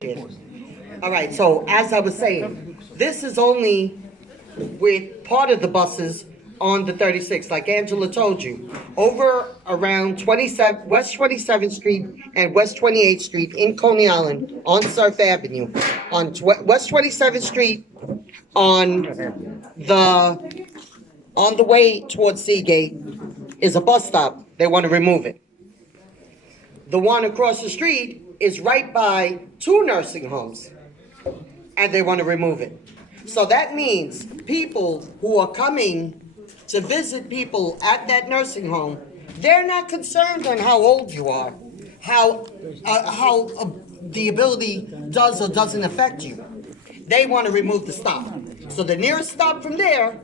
All right, so as I was saying, this is only with part of the buses on the 36th, like Angela told you. Over around 27, West 27th Street and West 28th Street in Coney Island on Surf Avenue. On West 27th Street on the on the way towards Seagate is a bus stop. They want to remove it. The one across the street is right by two nursing homes, and they want to remove it. So that means people who are coming to visit people at that nursing home, they're not concerned on how old you are, how the ability does or doesn't affect you. They want to remove the stop. So the nearest stop from there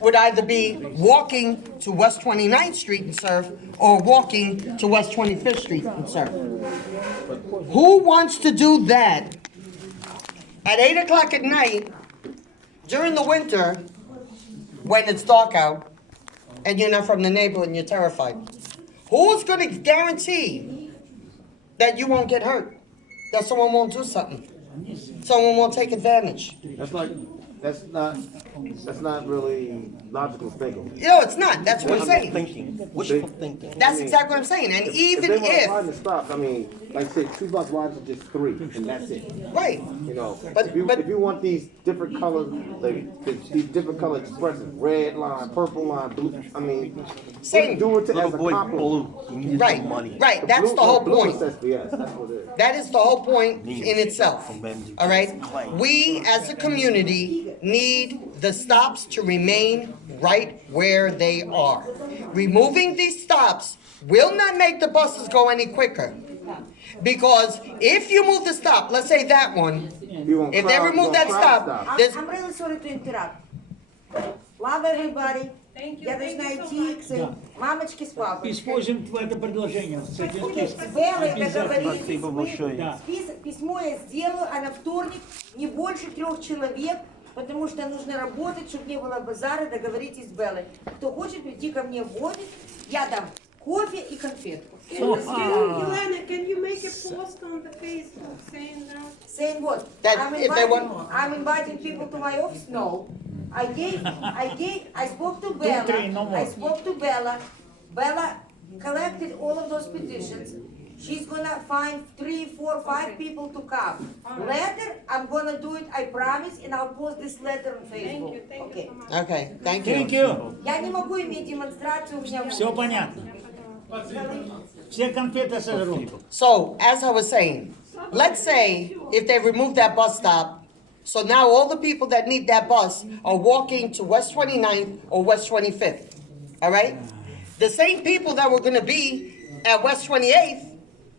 would either be walking to West 29th Street and Surf or walking to West 25th Street and Surf. Who wants to do that at 8 o'clock at night during the winter when it's dark out and you're not from the neighborhood and you're terrified? Who's going to guarantee that you won't get hurt? That someone won't do something? Someone won't take advantage? That's not really logical thinking. No, it's not. That's what I'm saying. Thinking, wishful thinking. That's exactly what I'm saying. And even if they if, want to stop, I mean, like say 2 bus rides are just 3, and that's it. right, You know, But- if you want these different colors, like these different color expressions, red line, purple line, blue. I mean, Same. do it to Little as a boy compliment. blue, you need right, some money. right. That's the whole Blue point. says yes, that's what it is. That is the whole point in itself. All right? We as a community need the stops to remain right where they are. Removing these stops will not make the buses go any quicker. Because if you move the stop, let's say that one, if they remove that stop, there's, I'm really sorry to interrupt. Love everybody. Я должна идти к мамочке с папой. Используем это предложение. С Белой договорились, Спасибо большое. письмо я сделаю, а на вторник не больше 3 человек, потому что нужно работать, чтобы не было базара, договоритесь с Белой. Кто хочет прийти ко мне в офис, я дам кофе и конфетку. Elena, can you make a post on the Facebook saying that? Saying what? That I'm if they want- I'm inviting people to my office? No. I spoke to Bella. three, no more. I spoke to Bella. Bella collected all of those petitions. She's gonna find 3, 4, 5 people to come. Later, I'm gonna do it, I promise, and I'll post this letter on Facebook. Thank you Okay. so much. okay, thank Thank you. you. Я не могу иметь демонстрацию, у меня... Все понятно. Все конфеты сожрут. So, as I was saying, let's say if they remove that bus stop, so now all the people that need that bus are walking to West 29th or West 25th, all right? The same people that were gonna be at West 28th,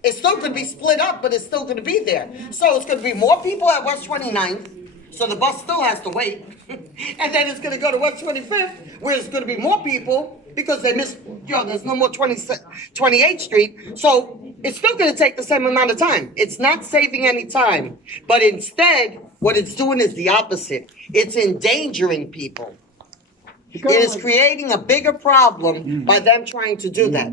it's still gonna be split up, but it's still gonna be there. So it's gonna be more people at West 29th, so the bus still has to wait. And then it's gonna go to West 25th, where it's gonna be more people, because they missed, there's no more 28th Street. So it's still gonna take the same amount of time. It's not saving any time. But instead, what it's doing is the opposite. It's endangering people. It is creating a bigger problem by them trying to do that.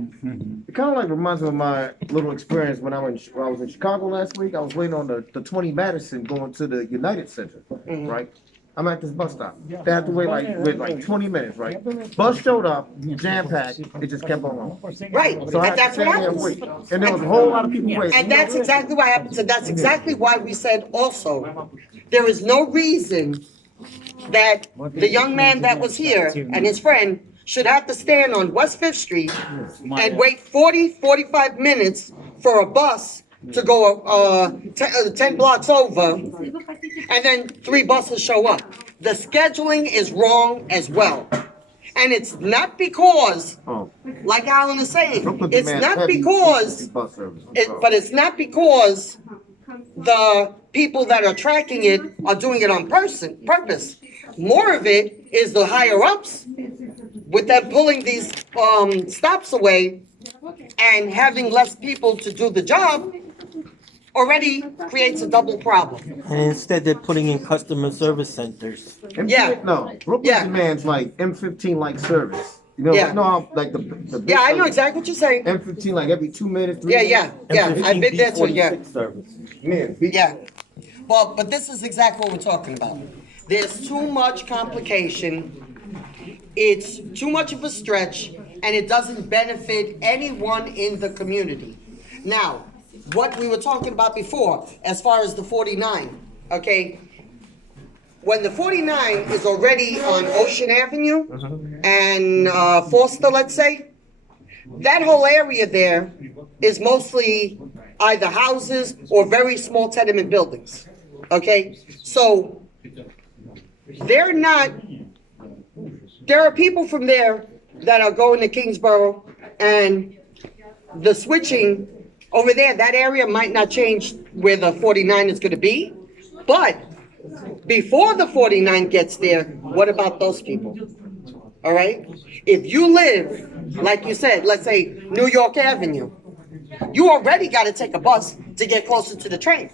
It kind of like reminds me of my little experience when I was in Chicago last week. I was waiting on the 20 Madison going to the United Center, right? I'm at this bus stop. They had to wait like 20 minutes, right? Bus showed up, jam packed. It just kept on going. Right, So I and had that's to what stand there and happens. wait. And there was a whole lot of people waiting. And that's exactly what happens, and that's exactly why we said also, there is no reason that the young man that was here and his friend should have to stand on West Fifth Street and wait 45 minutes for a bus to go 10 blocks over, and then 3 buses show up. The scheduling is wrong as well. And it's not because, like Alan is saying, it's not because, but it's not because the people that are tracking it are doing it on purpose. More of it is the higher ups with them pulling these stops away and having less people to do the job already creates a double problem. And instead they're putting in customer service centers. Yeah. No, Brooklyn Yeah. demands like M15 like service. You know, Yeah. no, I'm like the. Yeah, I know exactly what you're saying. M15, like every 2 minutes, 3 Yeah, minutes. yeah, yeah, I've been there too, yeah. B46 service. Man, Yeah, well, but this is exactly what we're talking about. There's too much complication, it's too much of a stretch, and it doesn't benefit anyone in the community. Now, what we were talking about before, as far as the 49, okay? When the 49 is already on Ocean Avenue and Foster, let's say, that whole area there is mostly either houses or very small tenement buildings, okay? So, there are people from there that are going to Kingsborough, and the switching over there, that area might not change where the 49 is gonna be, but before the 49 gets there, what about those people? All right? If you live, like you said, let's say New York Avenue, you already gotta take a bus to get closer to the train.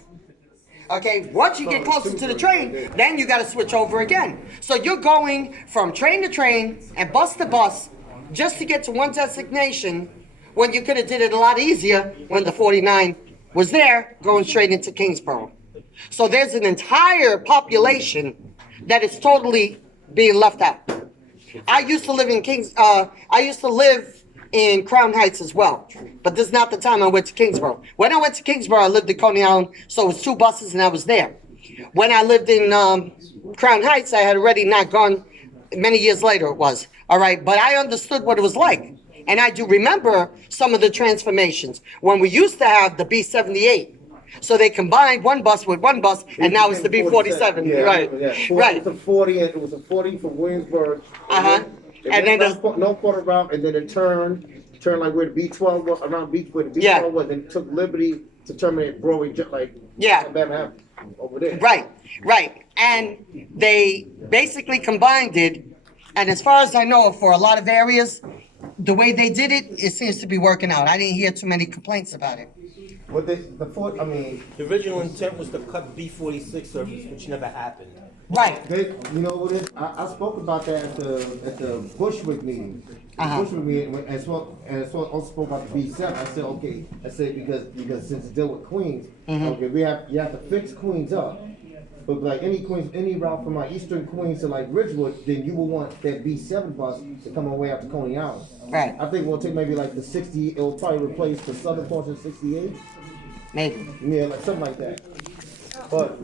Okay, once you get closer to the train, then you gotta switch over again. So you're going from train to train and bus to bus just to get to one destination when you could have did it a lot easier when the 49 was there, going straight into Kingsborough. So there's an entire population that is totally being left out. I used to live in Crown Heights as well, but this is not the time I went to Kingsborough. When I went to Kingsborough, I lived in Coney Island, so it was 2 buses and I was there. When I lived in Crown Heights, I had already not gone, many years later it was, all right, but I understood what it was like. And I do remember some of the transformations, when we used to have the B78. So they combined one bus with one bus, and now it's the B47, Yeah, right, yeah. right. It was a 40, and it was a 40 from Williamsburg. Uh-huh. And then the- no quarter route, and then it turned like where the B12 was, around where the B12 Yeah. was, and took Liberty to terminate Broadway, like. Yeah. Alabama Avenue, over there. Right, right. And they basically combined it, and as far as I know, for a lot of areas, the way they did it, it seems to be working out. I didn't hear too many complaints about it. But I mean, The original intent was to cut B46 service, which never happened. Right, you know what it is? I spoke about that at the Bushwick meeting. Uh-huh. Bushwick meeting, as well also spoke about the B7. I said, okay, because since it's deal with Queens, okay, you have to fix Queens up. But like any route from like Eastern Queens to like Ridgewood, then you will want that B7 bus to come all the way out to Coney Island. right, I think we'll take maybe like the 60, it'll probably replace the southern portion of 68. maybe. Yeah, like something like that. But